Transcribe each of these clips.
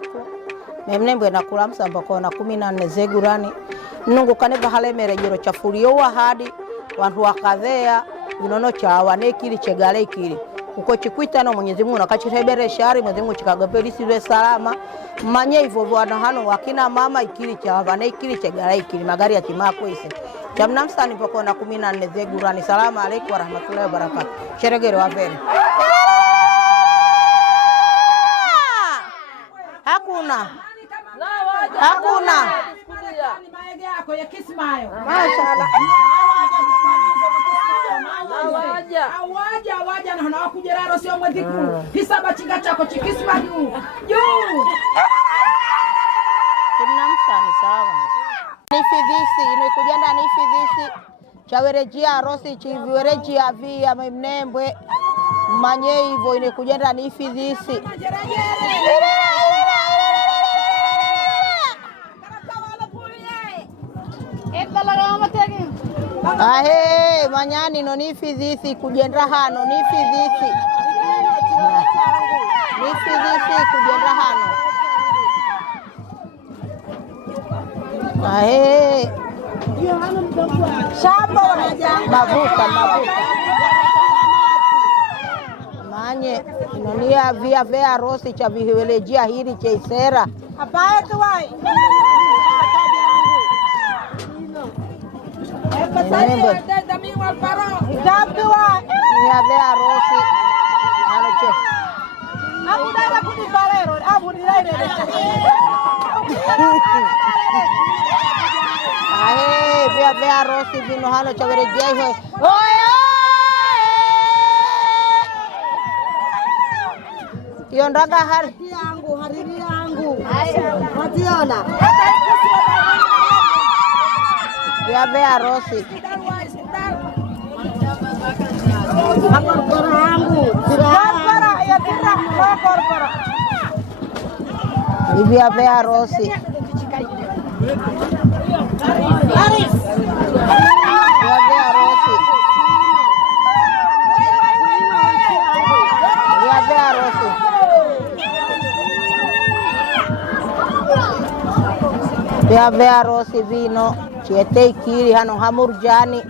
barapatu memnembwe nakula msamba kona 14 zegurani nungu kaneva halemere jiro chafulio wahadi wantu wakadhea inono chawa nekili chegale ikili uko chikwita no Mwenyezi Mungu nakachitebere shari Mwenyezi Mungu chikagapeli siwe salama manye hivyo bwana hano wakina mama ikili chawa na ikili chegale ikili magari ya chimako ise jamna msani poko na 14 zegurani. Salamu alaykum warahmatullahi wabarakatuh. Sheregere waveni hakuna maege yako ya kismayo mashallah awaja na hawakujeraro sio mwezi kuu hisaba chinga chako chikisma juu tunamsani sawa nifidhisi inekujanda nifidhisi chawerejia rosi chiwerejia via mnembwe manye hivyo inekujanda nifidhisi ahe manyani no nifidhisi kujenda hano nifidhisi kujenda hano ahe shamba mavuka manye inonia via rosi cha vihelejia hili cheisera abaye tuwai ya vea rosi anoche abudala kunibalero abudilele ahe vea rosi vino hano chaverejea hiyo hiyo ndaga hariri yangu mationa vea rosi korpora yangu korpora ya tira korpora vea rosi Aris vea rosi vea rosi vino chiete ikiri hano hamurjani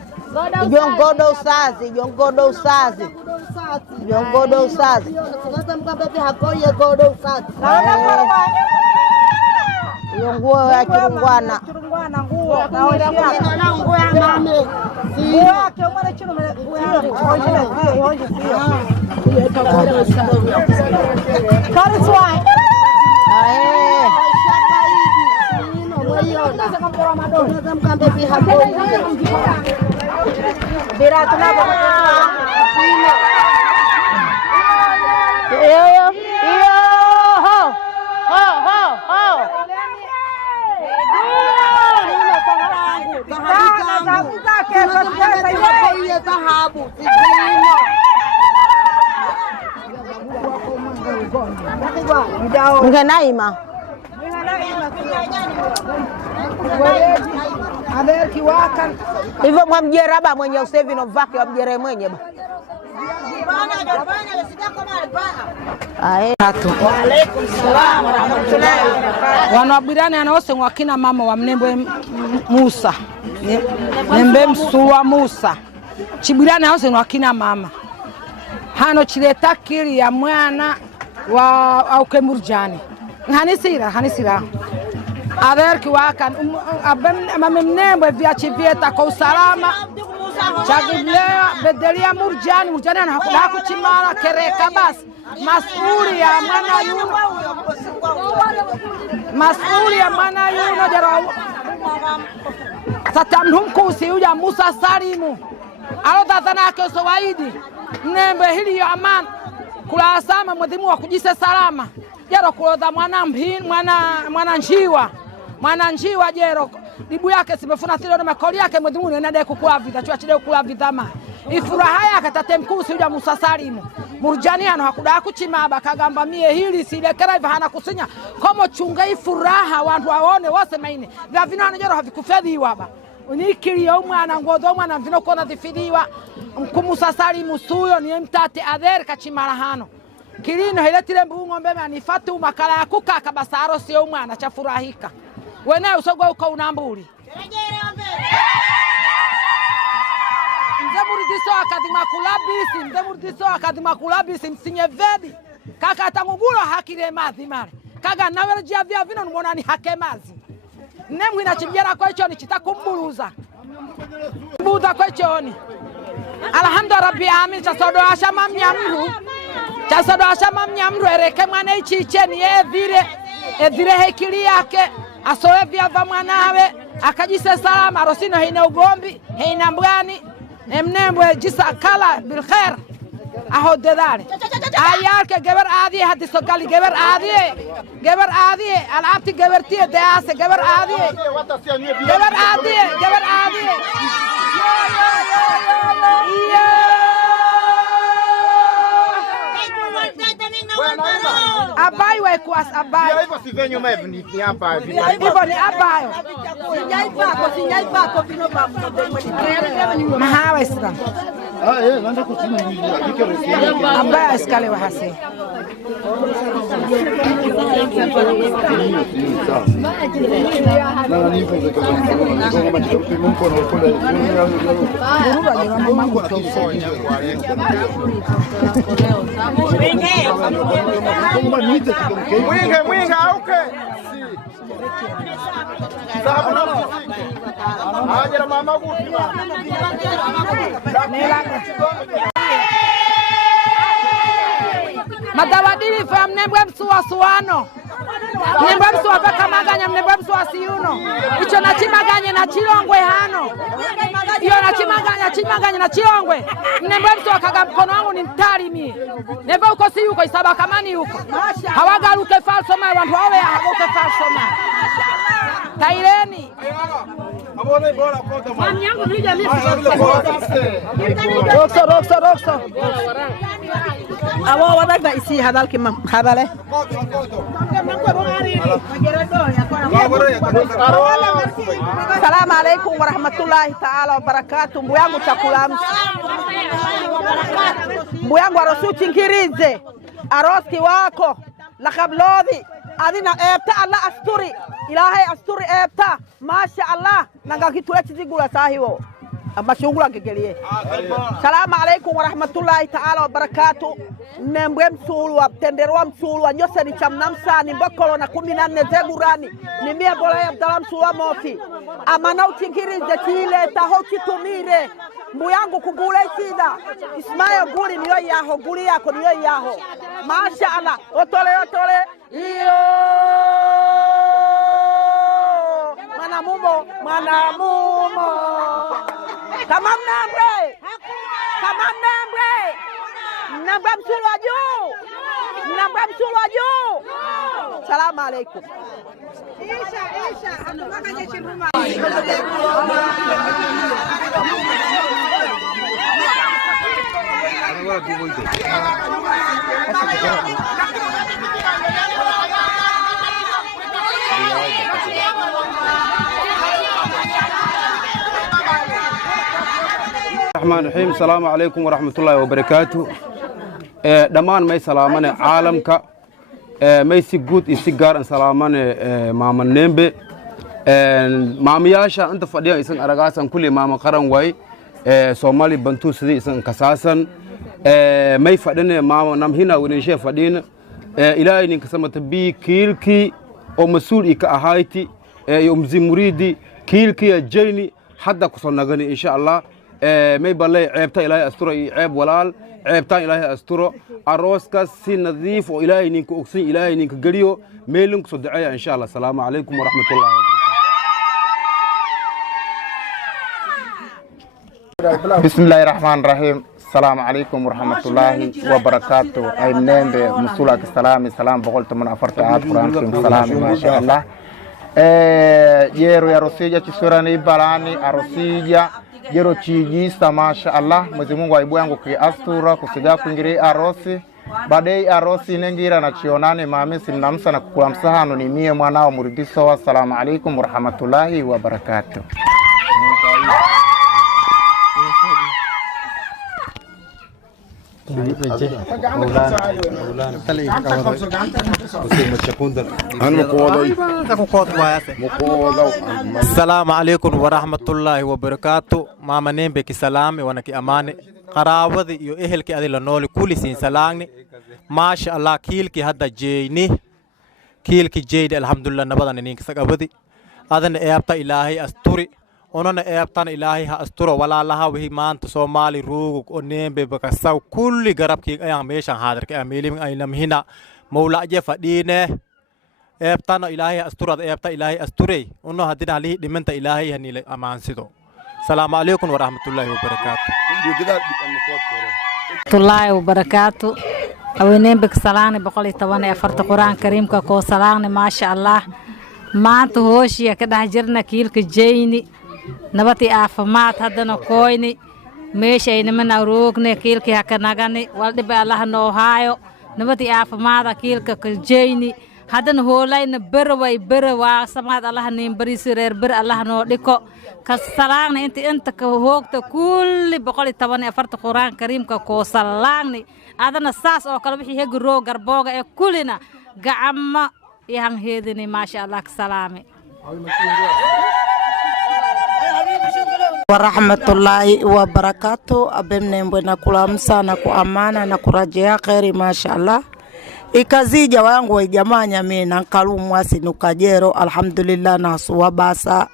jongodo usazi nguo ya churungwana nguo ya mame nguo yake mwana chino nguo yake Mgenaima hivyo mwamjeraba mwenye usevi no vake wamjere mwenye ba Waalaikum salaam warahmatullahi wabarakatuh. Wanawabirani anaose wakina mama wa mnembwe Musa nembe msuwa Musa chibirani anaose wakina mama hano chileta kiri ya mwana wa auke murjani hanisira averki wakan amemnembwe vya chivieta kwa usalama chagiblea bedelia murjani anahaku chimara kereka basi masuli ya mwana yuno jara satamhumkusi uja Musa Salimu alo tatana ke sowaidi nembe hili ya aman kula asama mwadhimu wa kujise salama jero kuloza mwana njiwa jero dibu yake simefuna thilo na makoli yake mwadhimu nenade kukula vita chua chide kukula vitama ifuraha yake tatemkusi uja Musa Salimu murjani hano hakuda kuchimaba kagamba mie hili silekera hiva hana kusinya komo chunga ifuraha wantu waone wose maine vya vino hano jero havikufedhiwa ba unikiri ya umwana ngozo umwana vino kona dhifidhiwa Musa Salimu suyo ni mtate adher kachimara hano kilino ile tile ng'ombe mani Fatuma kala ya kukaka basaro sio mwana chafurahika wewe usogwa uko unambuli Mzemuridiso akadima kulabisi msinye vedi kaka atangugulo hakile mazi mare kaga nawe jia vya vino numona ni hake mazi nemwi na chibjera kwa choni chitakumbuluza mbuza kwa choni alhamdulillah rabbi amin chasodo ashama mnyamru ereke mwana ichicheni edhire hekili yake asowe vya va mwanawe akajise salama rosino heina ugombi heina mbwani emnembwe jisa kala bil khair aho dedare ayalke geber aadi hadiso gali geber aadi alabti geberti dease geber aadi abai wa kuas abai hivyo si venyo mevni hapa hivyo ni abayo mahawa isra nanda kusini abai iskale wa hasi Mwinga auke. Sababu na muziki. Ajira mama kuti. Madawadili fa mnembwe msuwasuano. Mnembwe msuwapeka maganya mnembwe msuwasiyuno. Icho na chimaganye na chilongwe hano. Iyo na chimaganye na chilongwe. Mnembwe msuwakaga mkono wangu ni mtari mie. Neve uko si yuko isaba kamani yuko. Hawaga luke falso mai wantu wawe ya haguke falso mai. Taireni. Mami yangu nija mimi. Rokso. Awo wadagba isi hadalki hadale. Salamu alaikum warahmatullahi ta'ala wabarakatuh. Mbu yangu chakulamsi. Mbu yangu arosuti nkirize. Aroski wako. Lakablodhi. Adina ebta Allah asturi. Ilahi asturi ebta. Masha Allah. Nanga kitule chizigula sahiwo. Amashungula ngegelie. Salamu alaikum warahmatullahi ta'ala wabarakatuh. Nembwe msulwa, tenderwa msulwa, nyose ni chamnamsa, ni mbokolo na 14 zegurani. Ni mie bola ya Abdala msulwa mofi. Amana uchingirize chile, taho chitumire. Mbu yangu kugule sida. Ismayo guli niyo yaho, guli yako niyo yaho. Masha Allah. Otole. Iyo. Mwanamumo. Kama mnambwe. Mnambwe msulwa juu. Salamu alaikum. Isha. Anumaka jeshi ruma. Bismillahirrahmanirrahim. Assalamu alaikum warahmatullahi wabarakatuh. Dhamaan may salaamane caalamka may si guud iyo si gaar ah salaamane maama Nembe maamayaasha inta fadhiya isan aragaasan kulli maama qaran way Soomaali bantu sidii isan kasaasan may fadhine maama namhina wanaashe fadhina ilaahay ninka samata bi kiilki oo masuul ka ahayti iyo mzi muridi kiilki jeyni hadda ku soo nagani insha Allah may balay ceebta ilaahay asturo iyo ceeb walaal ceebtaan ilaahay asturo arooska si nadiif oo ilaahay ninka ogsan ilaahay ninka galiyo meelin ku soo duceeya insha Allah. Assalamu alaykum wa rahmatullahi wa barakatuh. Bismillahirrahmanirrahim. Assalamu alaikum warahmatullahi wabarakatuh. Ay Nembe musulak salami salam boqol taman afarta aad Qur'an salami ma sha Allah. Yero ya rosija chisurani balani arosija yero chijista ma sha Allah. Mwenyezi Mungu aibu yangu kiastura kusiga kuingiri arosi. Baadaye arosi nengira na chionane mami simnamsa na kukulamsa hano ni mie mwanao Muridiso. Assalamu alaikum warahmatullahi wabarakatuh. Assalamu alaikum warahmatullahi wabarakatuh. Mama Nembe kisalami wanaki amani qarawadi iyo ehelki adila nooli kulli siin salaagni maasha Allah kiilki hadda jeeyni kiilki jeeydi alhamdulillah nabadan ninka sagabadi adana eebta ilaahay asturi onona eebtana ilaahay ha asturo walaalaha wixii maanta Soomaali ruug oo Nembe bakasaw kulli garabki ayaan meeshan haadarka ameelim aynam hina mawlaaje fadhiine eebtana ilaahay asturada eebta ilaahay asturey ono hadina hali dhimanta ilaahay hanile amaansido. Assalamu alaikum warahmatullahi wabarakatuh. Warahmatullahi wabarakatuh. Nembe kisalaani 114 Qur'aan Kariimka ko salaani maasha Allah. Maanta hooshiya ka dhax jirna kiilka jeeyni nabati aafimaad hadana kooyni meeshayna mana roogne kiilki ha ka nagani waldhiba Allah noo haayo nabati aafimaad kiilka ka jeeyni hadana hoolayna berwa samaad Allah nin bariisi reer ber Allah noo dhiko ka salaagna inta ka hoogta kulli 114 Qur'aan Kariimka ko salaagni adana saas oo kala wixii heeg roo garbooga ee kullina gacama ihan heedini maasha Allah ka salaame warahmatullahi wabarakatuh. Nembe na kulamsa na kuamana na kurajea kheri maasha Allah. Ikazija wangu wa jamaa nyame na nkalumu asinukajero alhamdulillah na suwa basa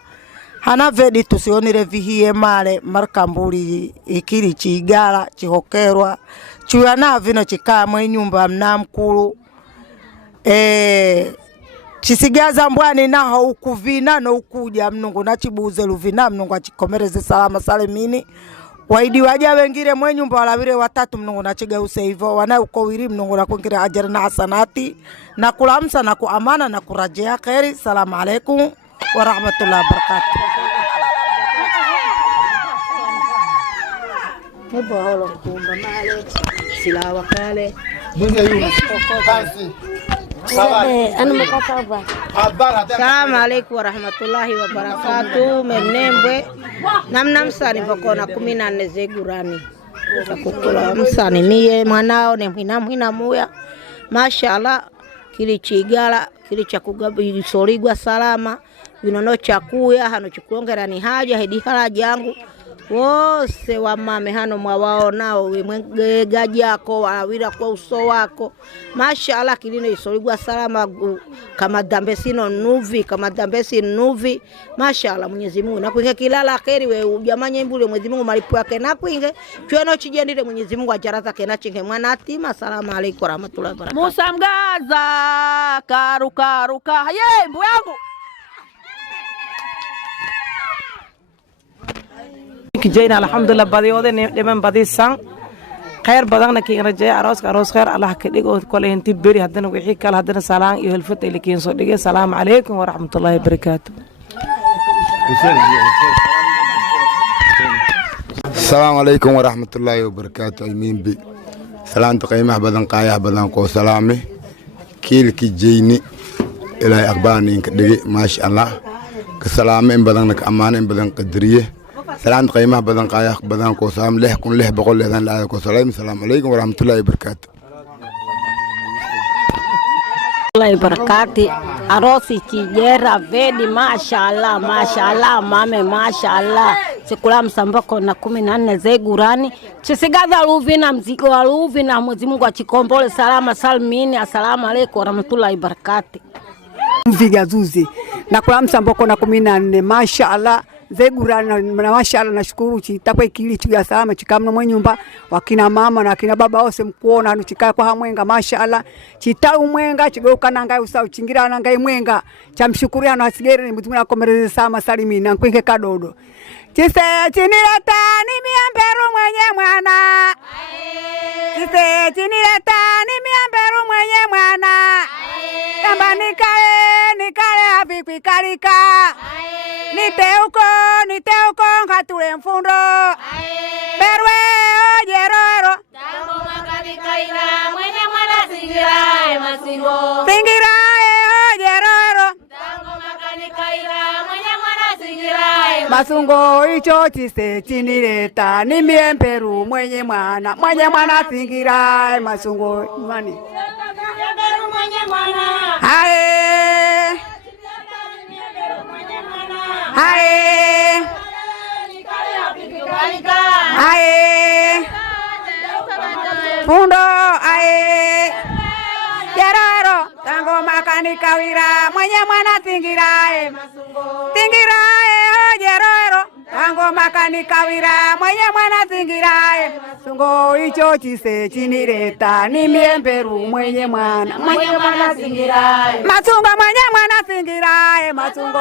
hana vedi tusionire vihie male markambuli ikiri chigala chihokerwa chuyana vino chikamwe nyumba mnamkulu chisigaza mbwani naho ukuvina no ukuja mnungu na chibuze luvina mnungu achikomereze salama salimini waidi waja wengire mwe nyumba walawire watatu mnungu na chigeuse hivyo wana uko wiri mnungu na kuingira ajira na hasanati na kulamsa na kuamana na kurajea kheri. Salamu alaikum warahmatullahi wabarakatuh. Hebo holo kumba male silawa kale Assalamu alaikum warahmatullahi wabarakatuh. Nembe namnamsani bakona 14 zegurani takukula msani mie mwanao nemhina muya mashallah kili chigala kili chakugabi soligwa salama binono chakuya hano chikuongera ni haja hedi haraji yangu wose wa mame hano mwawaonao wemwegaji yako wawira kwa uso wako mashallah kilino isoligwa salama kama dambesino nuvi kama dambesi nuvi mashallah Mwenyezi Mungu nakuinge kilala kheri we jamanye mbule Mwenyezi Mungu malipo yake nakuinge chweno chijendire Mwenyezi Mungu ajaraza kenachinge mwana atima. Asalamu alaykum warahmatullahi wabarakatuh. Musa Mgaza karuka ye mbu yangu kijayna alhamdulillah badiyode niman badisan khayr badana ki rajay aroos khayr Allah ka dhigo kale intii bari hadana wixii kala hadana salaan iyo hilfad ay likiin soo dhigay. Assalamu alaykum warahmatullahi wabarakatuh. Assalamu alaykum warahmatullahi wabarakatuh. Amin bi salaanta qiimaha badan qaayah badan ko salaame kiilki jeyni ilaa aqbaani ka dhigay maasha Allah ka salaame in badan ka amaana in badan qadriye سلام قيمة بدن قايق بدن كوسام له كن له بقول لذن لا كوسلام. السلام عليكم ورحمة الله وبركاته. الله وبركاته. أروسي تيجرا فيدي ما شاء الله مامي ما شاء الله سكلام سامبكو na 14 zegurani chisigaza luvina mziko wa luvina Mwenyezi Mungu achikombole salama salmini. Assalamu alaykum warahmatullahi wabarakatuh. Mvigazuzi na kulamsa mboko na 14 mashallah zegurana na mashallah. Nashukuru chitakwe kili chuya salama chikamno mwe nyumba wakina mama na kina baba wose mkuona hanu chikaya kwa hamwenga mashallah chitau mwenga chigeuka nangai usau chingira nangai mwenga chamshukuri hanu hasigeri ni mtumina komereze sama salimi na nkwinke kadodo chise chinileta ni miamberu mwenye mwana chise chinileta ni miamberu mwenye mwana kamba nikale havikwi kalika niteuko ngatule mfundo berwe ojeroro tango makanika ina mwenye mwana singirae masingo singirae ojeroro tango makanika ina mwenye mwana singirae masungo hicho chise chinileta ni miemberu mwenye mwana singira masungo imani hae hae hae fundo hae yararo tango makanika wira mwenye mwana singirae jeroro tango makanika wira mwenye mwana singirae sungo hicho chise chinireta ni miemberu mwenye mwana singirae masungo mwenye mwana singirae masungo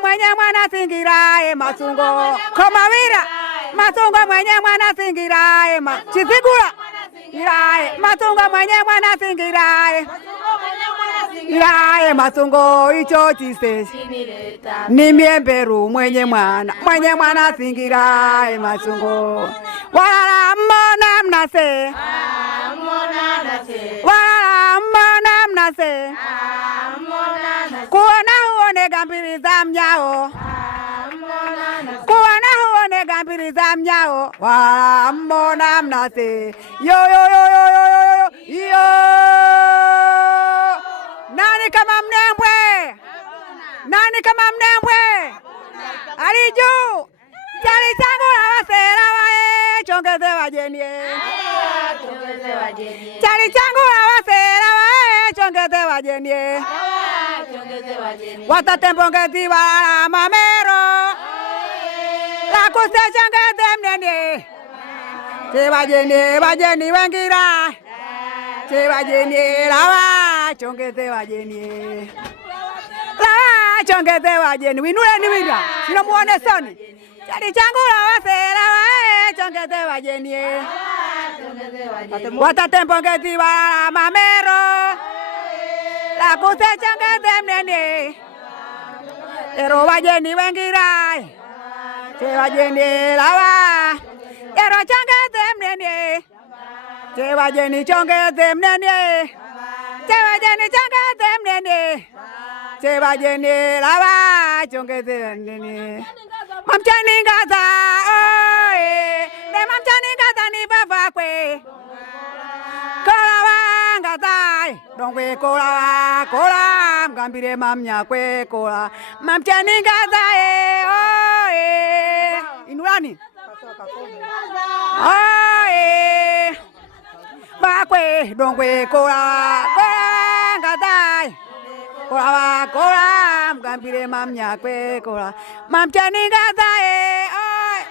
mwenye mwana singirae masungo komawira masungo mwenye mwana singirae chisigura irae masungo mwenye mwana singirae irae masungo hicho chise ni miemberu mwenye mwana singirae masungo wala mbona mnase wala mbona mnase kuona huone gambiri za mnyao kuona huone gambiri za mnyao wala mbona mnase yo nani kama mnembwe aliju chali changu na wasera wae chongeze wajenie chali changu na wasera wae chongeze wajenie watatembongezi wala mamero la kuse chongeze mnenie wajeni wengira wajeni lawa chongeze wajeni chongeze wajeni winule ni wira sina muone soni chali changu la wasera wae chongeze wajeni watatembongezi wala mamero la kuse chongeze mnene ero wajeni wengira wajeni lawa ero chongeze mnene wajeni chongeze mnene wajeni chongeze mnene wajeni lawa chongeze mnene mamchani ngaza oe ne mamchani ngaza ni baba kwe kola ngaza dongwe kola mgambire mamnya kwe kola mamchani ngaza oe inurani oe bakwe dongwe kola ngaza kola mgambire mamnya kwe kola mamchani ngaza oe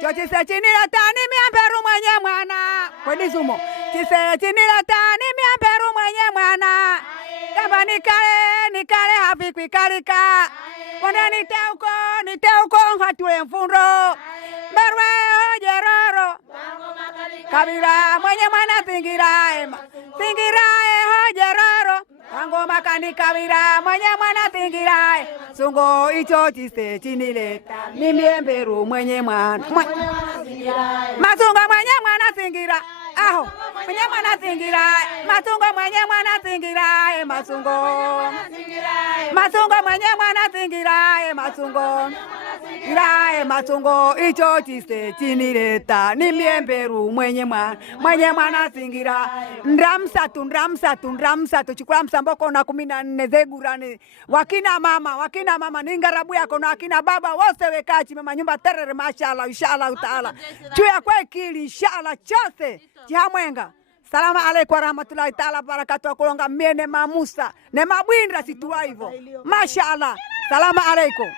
chochise chinila tani miamberu mwenye mwana kwedi sumo chise chinila tani miamberu mwenye mwana kamba nikale hapi kwikalika wanda niteuko hatule mfundo berwe hojeroro kabila mwenye mwana singirae hojeroro tango makani kabila mwenye mwana singirae sungo hicho chise chinileta ni miemberu mwenye mwana masungo mwenye mwana singira aho mwenye mwana singirae masungo mwenye mwana singirae masungo mwenye mwana singirae masungo hicho chise chinileta ni miemberu mwenye mwana singira ndramsatu chikula msamboko na 14 zegurani wakina mama ningarabu yako na wakina baba wose wekachi mama nyumba terere mashallah inshallah taala chuya kwa kili inshallah chose chihamwenga. Salamu alaikum warahmatullahi taala barakatuh kulonga miene mamusa ne mabwindra situa hivyo mashallah. Salamu alaikum.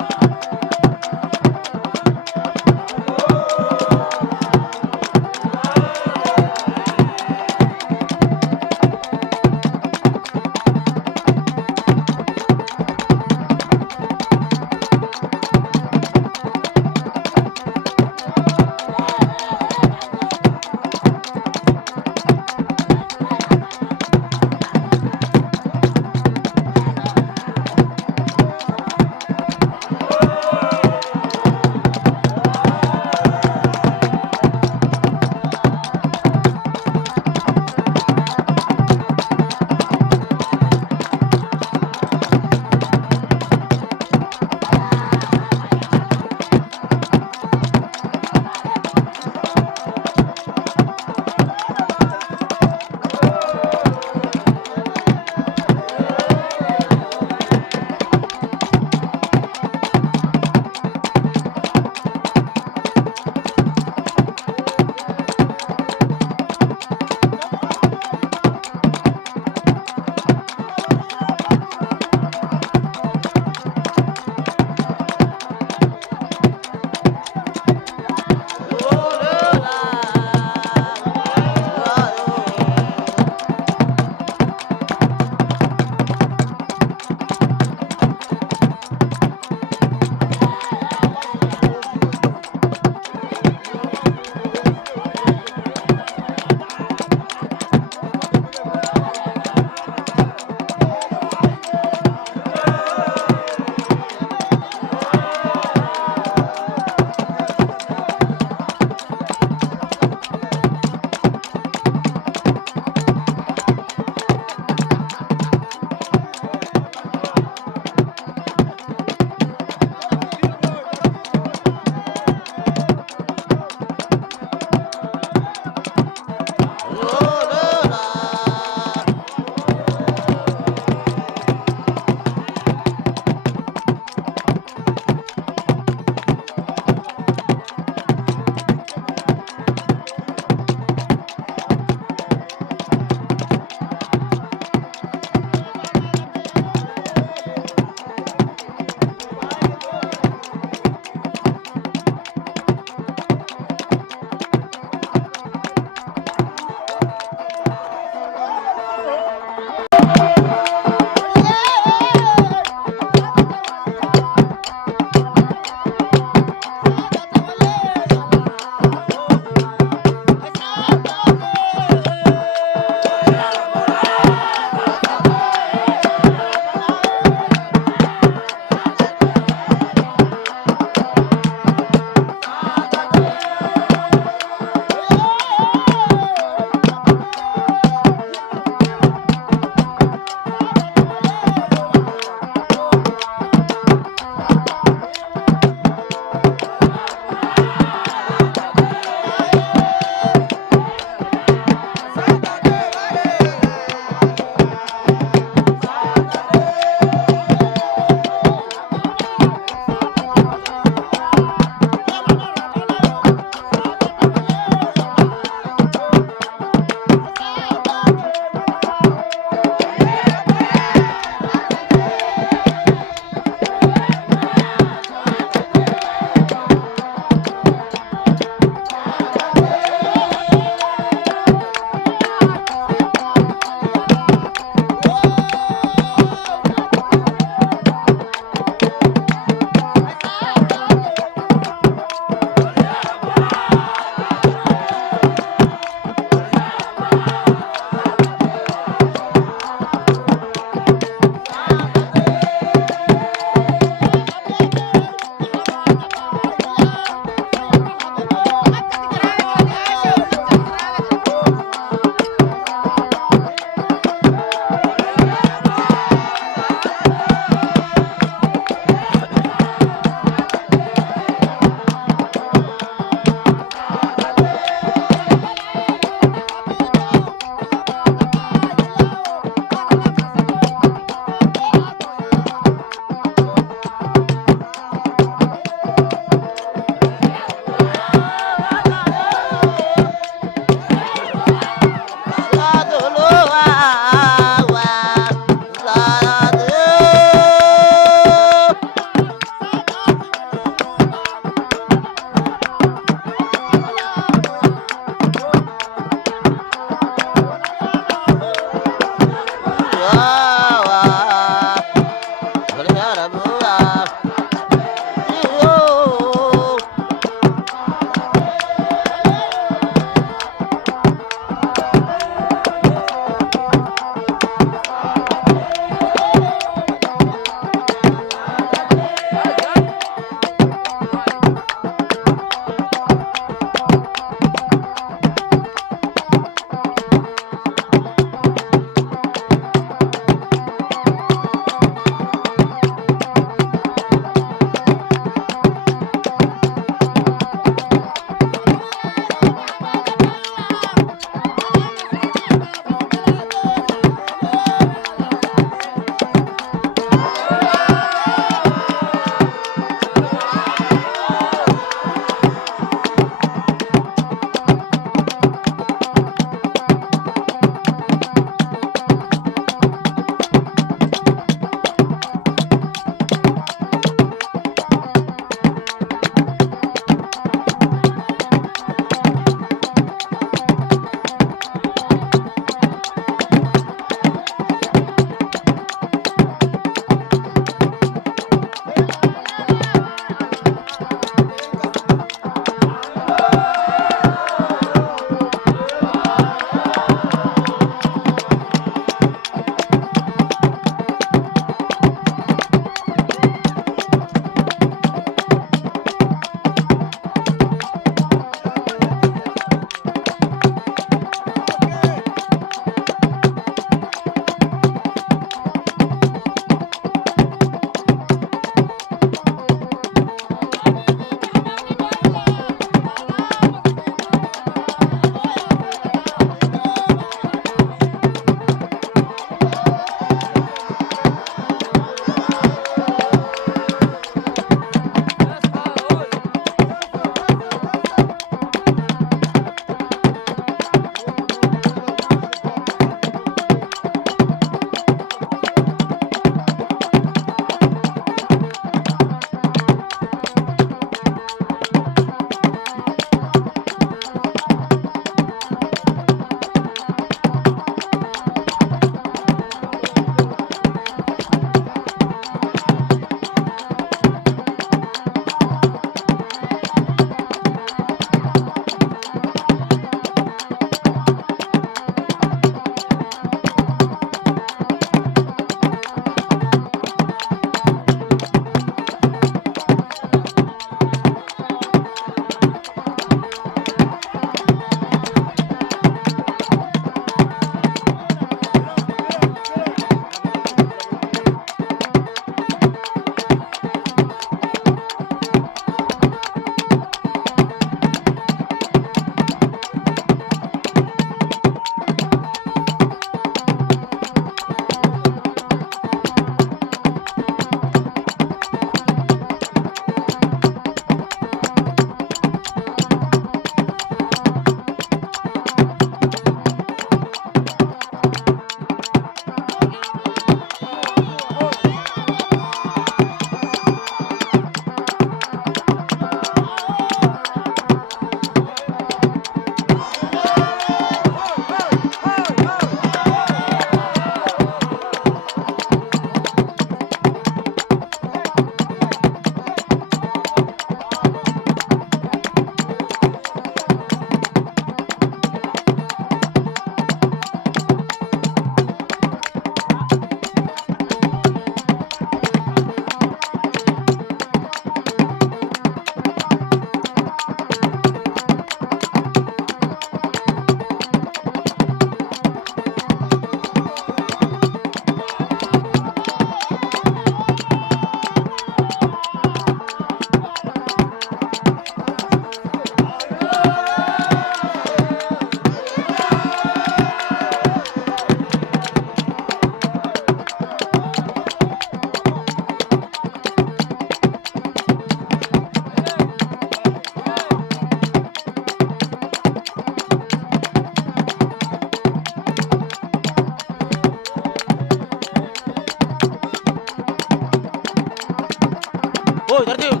هو ترتيب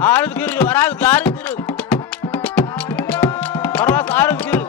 عارف قرر عارف قرر خلاص عارف قرر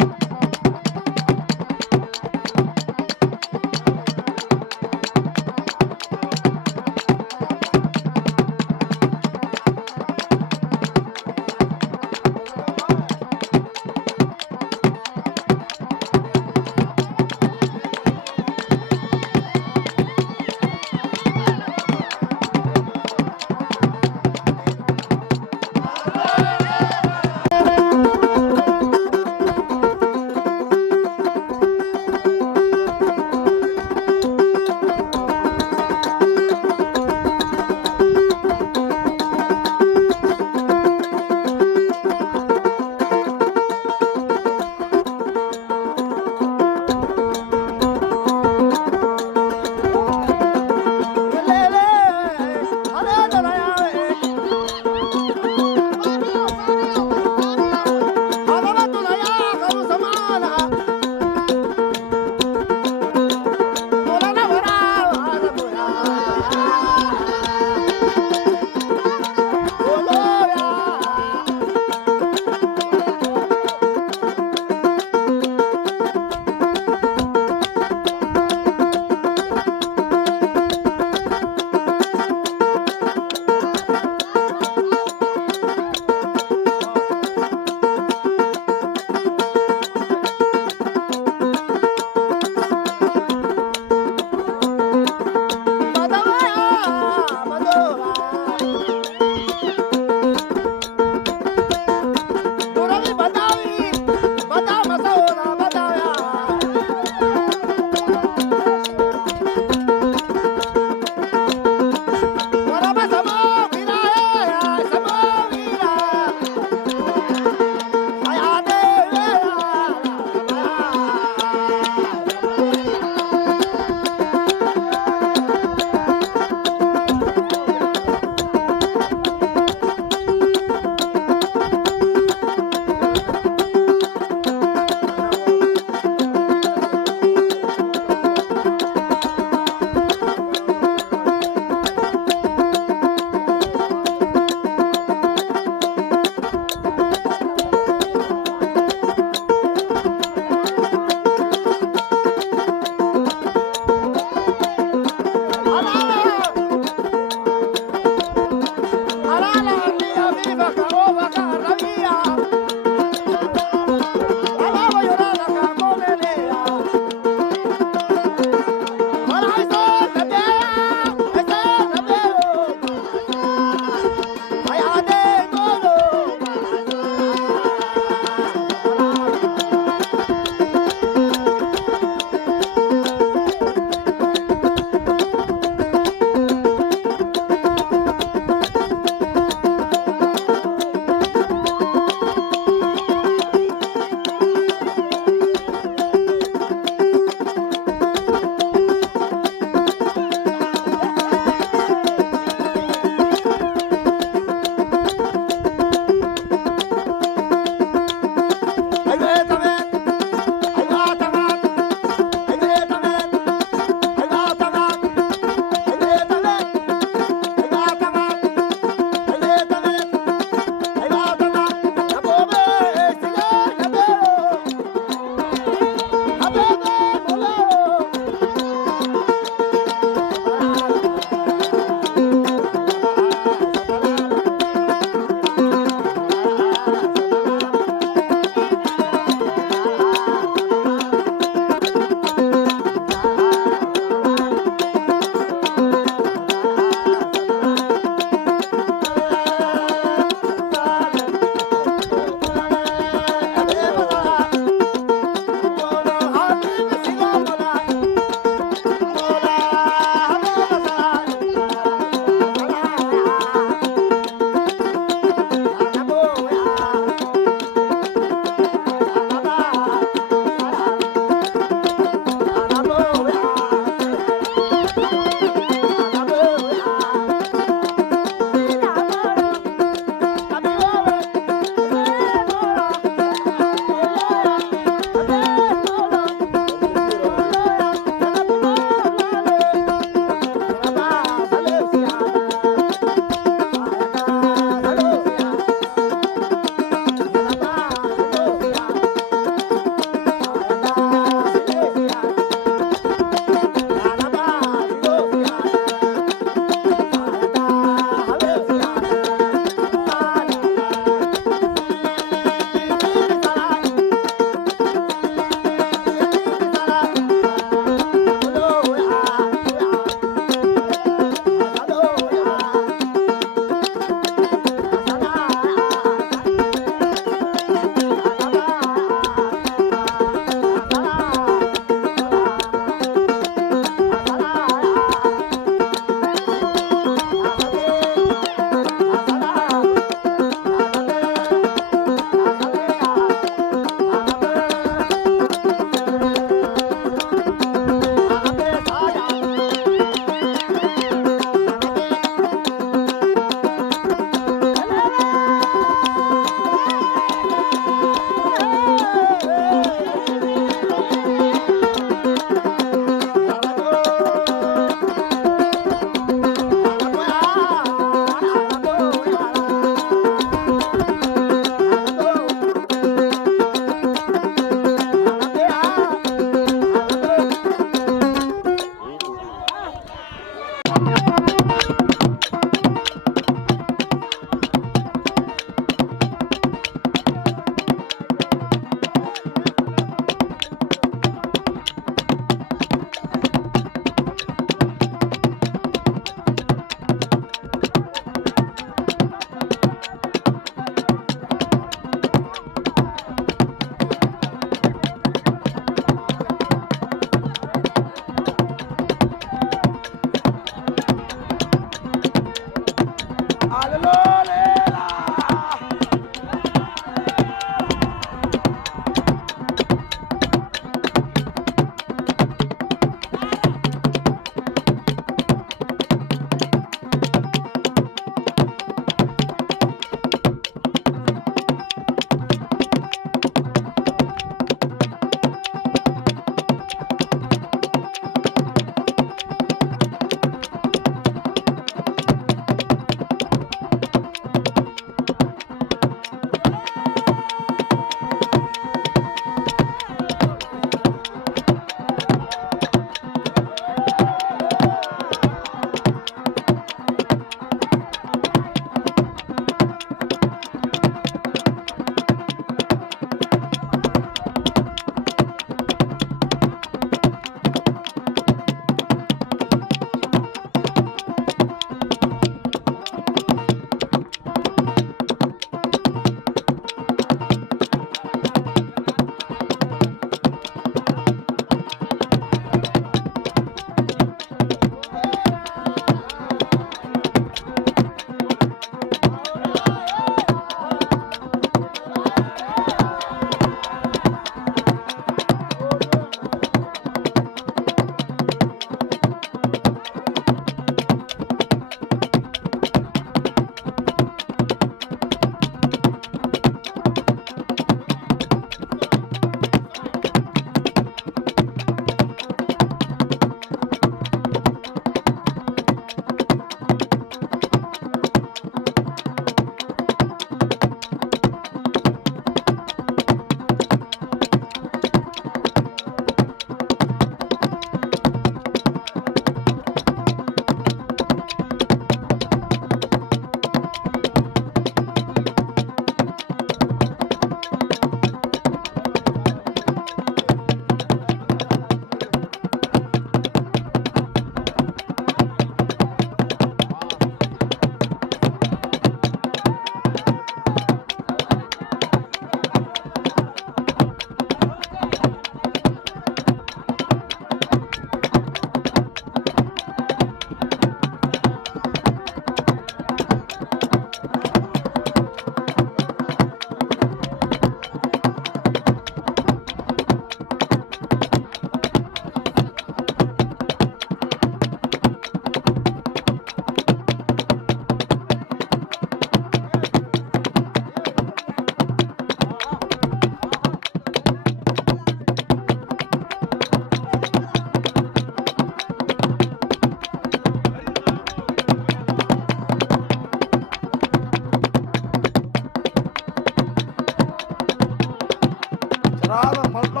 Rada, maldo.